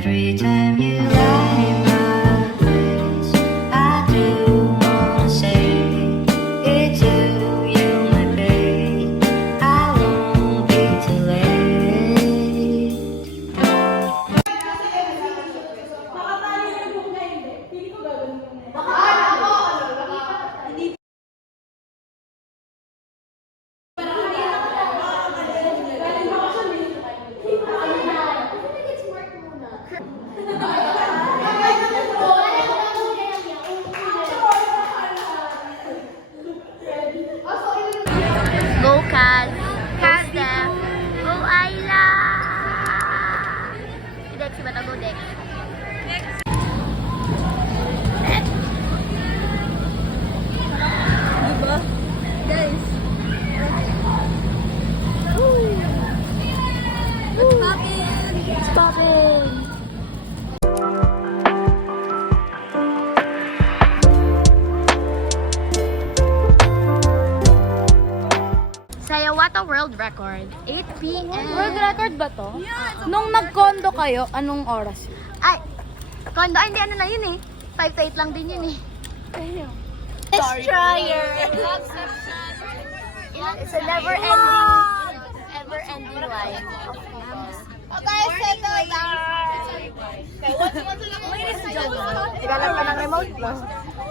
Every time you light my face, I do wanna say it's you, my babe. I won't be too late. Go Kaz! Kaz Steph! Go Ayla! Si Dexy ba ito? Go Dex! Diba? Guys! It's popping! It's popping! Sayawata World Record, 8 p.m. World record ba to? Nung nag-condo kayo, anong oras yun? Ay! Kondo, ay hindi ano na yun eh. 5 to 8 lang din yun eh. Destroyer! It's a never-ending life. Okay, settle down! Ladies and gentlemen, ilalang ka ng remote mo.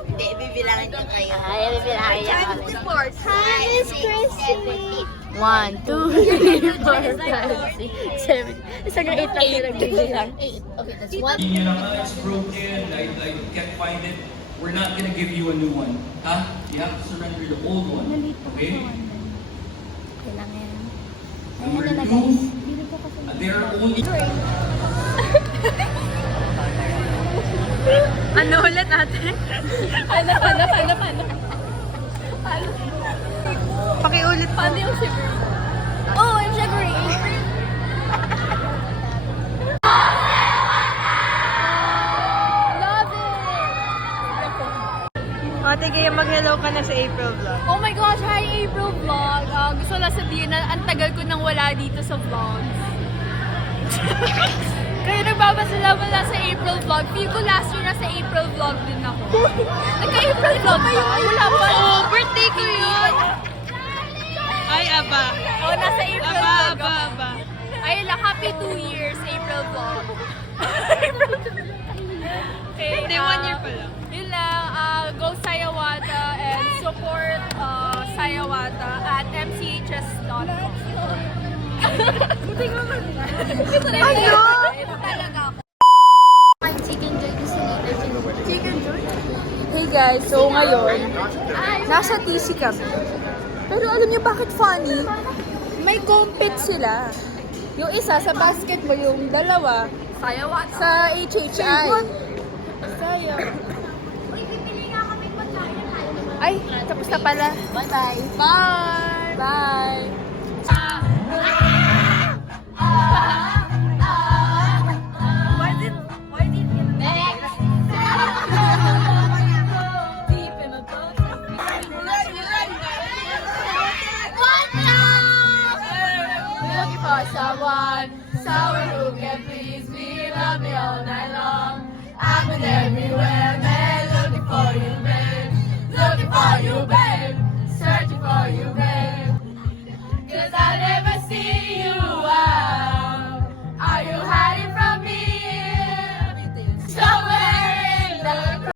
Hindi, bibilangin ko kayo. Ay, bibilangin niya kami. Hi, Miss Chrissy. 1, 2, 3, 4, 5, 6, 7. Isang 8 lang yung nagbibilang. Okay, that's one. You know, it's broken, I can't find it. We're not gonna give you a new one. Huh? You have to surrender the old one. Okay? Kailangan. Number two, they're only... Ano ulit ate? Ano? Pakiulit. Paano yung shiver? Oh, I'm shivering! Love it! Ate, kaya mag-hello ka na sa April vlog. Oh my gosh, hi April vlog! Gusto lang sabihin na ang tagal ko nang wala dito sa vlogs. Kaya nagbabasalamat sa April vlog. Feel ko last year nasa April vlog din ako. Nagka-April vlog ka? Wala pa. Oh, birthday ko yun! Ay, aba. Oh, nasa April vlog ako. Ay, lang, happy 2 years, April vlog. Okay, hindi, 1 year pa lang. Yun lang, go Sayawata and support Sayawata at mchs.com. Ayun! Ito talaga ako. Chicken Joy gusto nito. Chicken Joy? Hey guys, so ngayon, nasa TC kami. Pero alam niyo bakit funny? May compete sila. Yung isa sa basketball, yung dalawa sa HHI. Saya. Ay, tapos na pala. Bye-bye. Bye! Bye! Someone who can please me, love me all night long. I've been everywhere, man, looking for you, babe. Looking for you, babe. Searching for you, babe. 'Cause I never see you out. Are you hiding from me? Somewhere in the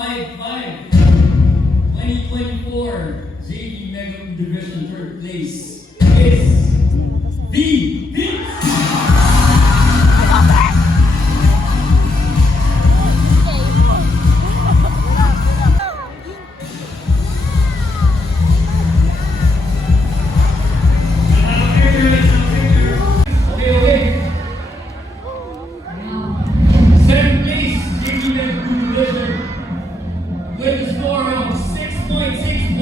5-5. 2024 JV Mega Division third place is the Vince. Okay, okay. Second place, JV Mega Division with the score of 6.61.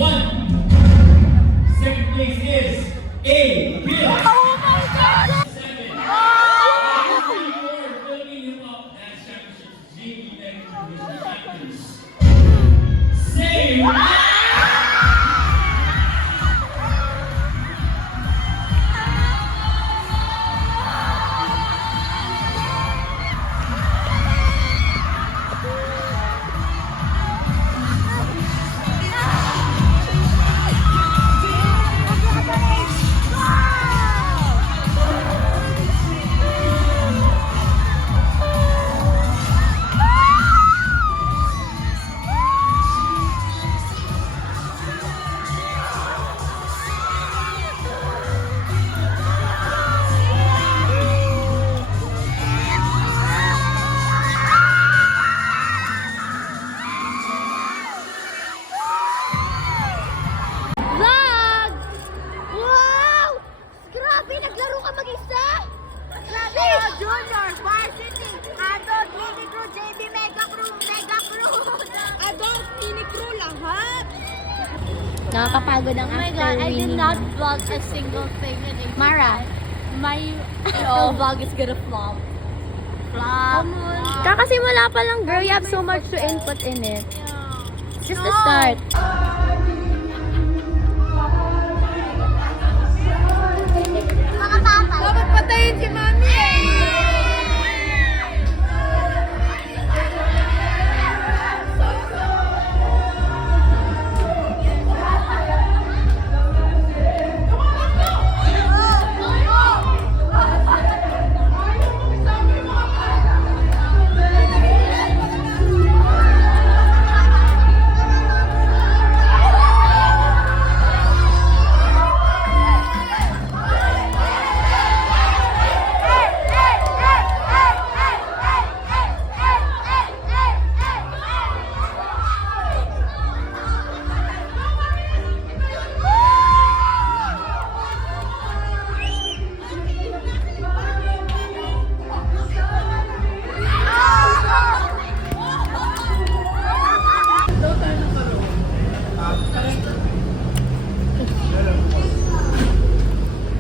Second place is A. Bill. Oh my God! 7. Philippine Hip Hop Dance Championships JV Mega Division champions. Say Vlog! Wow! Grabe, naglaro ka mag-isa? Grabe! Junior, varsity, adult, mini crew, JB, mega crew, adult, mini crew, lahat. Nakakapagod ang Oh my God, I did not vlog a single thing in a Mara. My vlog is gonna flop. Flop. Kakasimula pa lang, girl. You have so much to input in it. It's just the start. Dapat patayin si Mami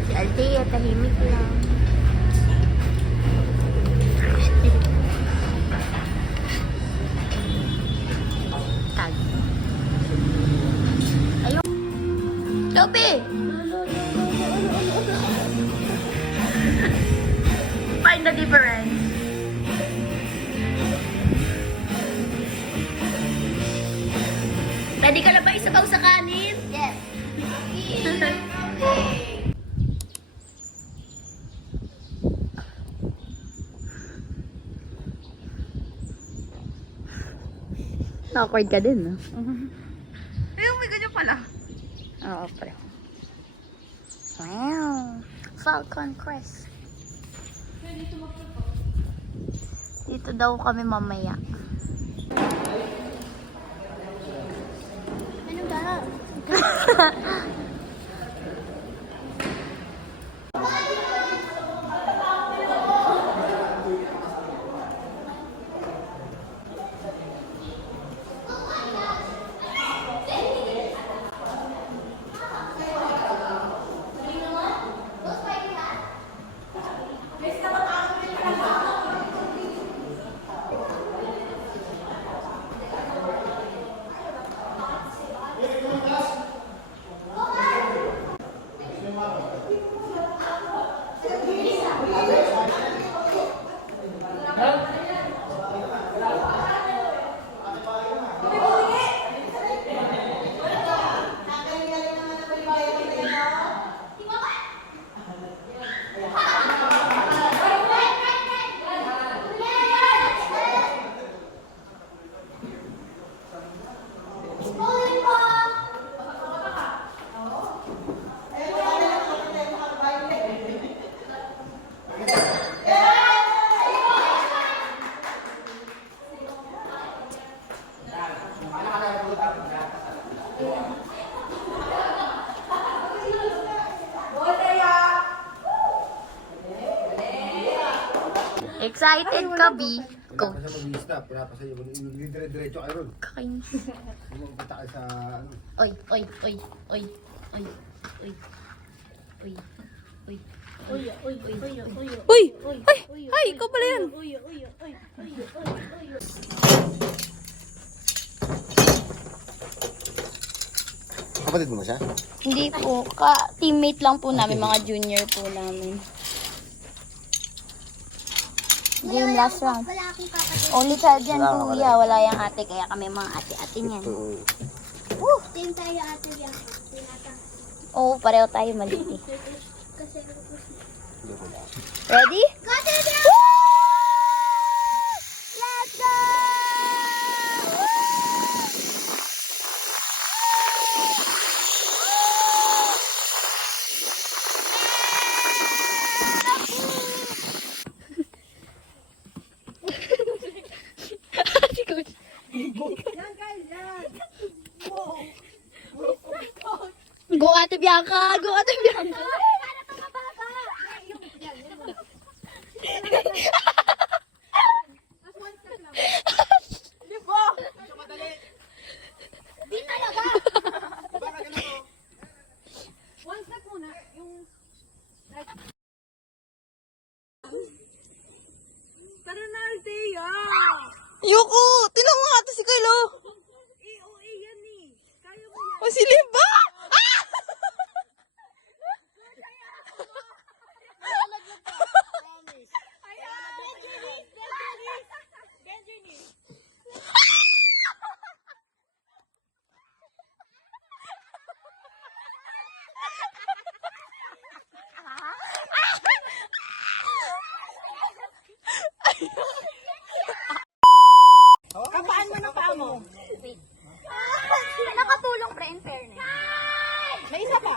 Si Althea, tahimik lang. Tag. Ayun. Lopi! Find the difference. Ready ka na ba isabaw sa kanin? Yes. Awkward ka din, no? Ayun, may ganyan pala. Oo, pre. Wow. Falcon Crest. Dito daw kami mamaya. Ano ba? Excited ka, B? Go. Pinapasa mo yung stop, pinapasa yung dire-diretso kayo ron. Kakainis. Hindi mo punta kayo sa ano. Oy, oy, oy, oy, oy, oy, oy, oy. Uy! Ay, ikaw pala yan. Kapatid mo ba siya? Hindi po, teammate lang po namin, mga junior po namin. Game last round. Only child yan, kuya. Wala yung ate, kaya kami mga ate-ate niyan. Team tayo ate yan. Oo, pareho tayo maliit eh. Ready? Let's go! Si Coach. Go Ate Bianca! Go Ate Bianca! Yuko! Tinan mo nga ito si Kylo! O si Limba! Nakatulong pre in fairness. May isa pa.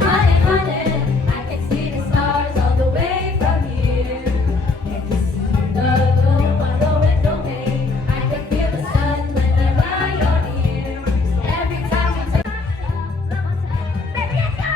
Honey, honey, I can see the stars all the way from here. Can you see the blue on the window pane? I can feel the sun whenever you're near. Every time we take baby, it's you.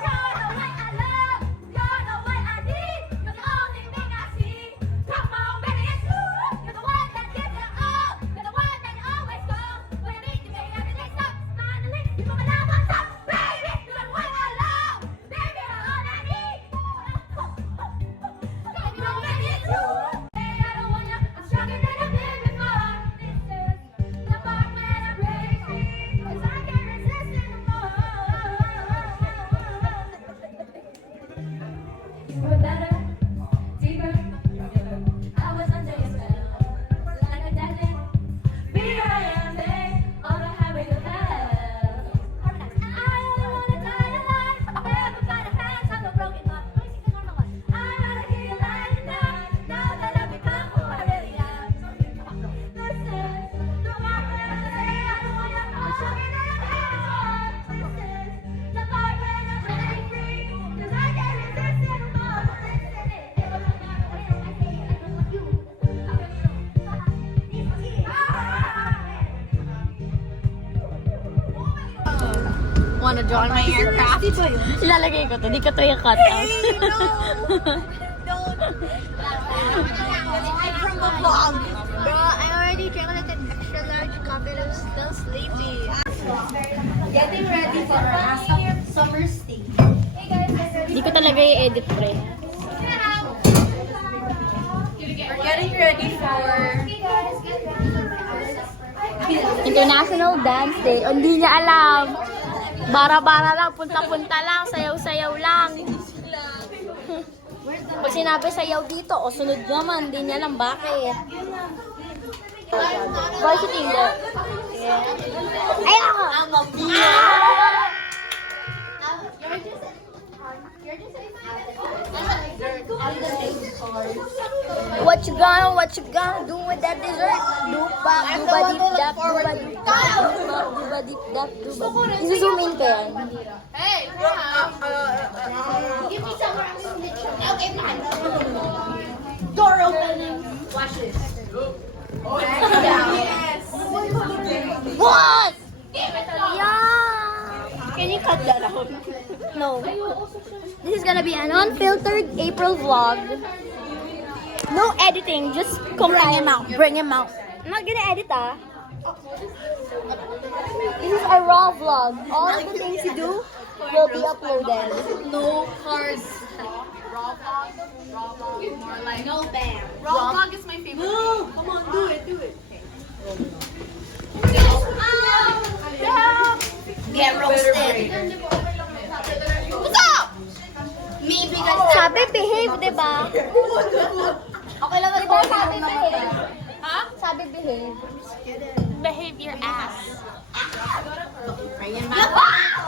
You're the one I love. You're the one I need. You're the only thing I see. Come on, baby, it's you. You're the one that gives it all. You're the one that always goes. When I need you, baby, everything stops. Finally, you put my love on top. Baby, you're the one I love. Baby, you're all I need. Come on, baby, it's you. Hey, I don't want ya. I'm stronger than I've been before. This is the part when I break free. 'Cause I can't resist anymore. You were better, deeper. I was under your spell, like a dead end. Here I am, babe, on the highway to hell. I only wanna die alive. Never got a fast, have a broken heart. I'd rather hear you lying tonight. Now that I've become who I really am. This is the part where I say I don't want you. I'm stronger than I've been before. This is the part when I'm breaking free. 'Cause I can't resist anymore. Wanna join my aircraft? Ilalagay ko to. Di ka to yung cut out. From the vlog. Bro, I already drank like an extra large coffee and I'm still sleepy. Getting ready for our summer stay. Di ko talaga i-edit, pre. We're getting ready for International Dance Day. O, hindi niya alam. Bara-bara lang, punta-punta lang, sayaw-sayaw lang. Pag sinabi sayaw dito, o sunod naman, hindi niya alam bakit. Bakit si Tinder? Ayoko! I'm a What you gonna do with that dessert? Do-ba, do-ba-dee-dap, do-ba-dee-dap. deep that do ba? Isu-zoom in ko yan. Hey! Give me some more okay, man. Door opening. Watch this. What? Give it to Yeah! Can you cut that out? No. This is gonna be an unfiltered April vlog. No editing, just bring him out. Bring him out. I'm not gonna edit This is a raw vlog. All the things you do will be uploaded. no cars. Raw vlog? Raw vlog is more like... No bam. Raw vlog is my favorite. No! Come on, do it, do it. Get roasted. What's up? Me because Sabi behave, diba? Okay lang diba sabi behave? Ha? Sabi behave. Behave your ass. Bring him out.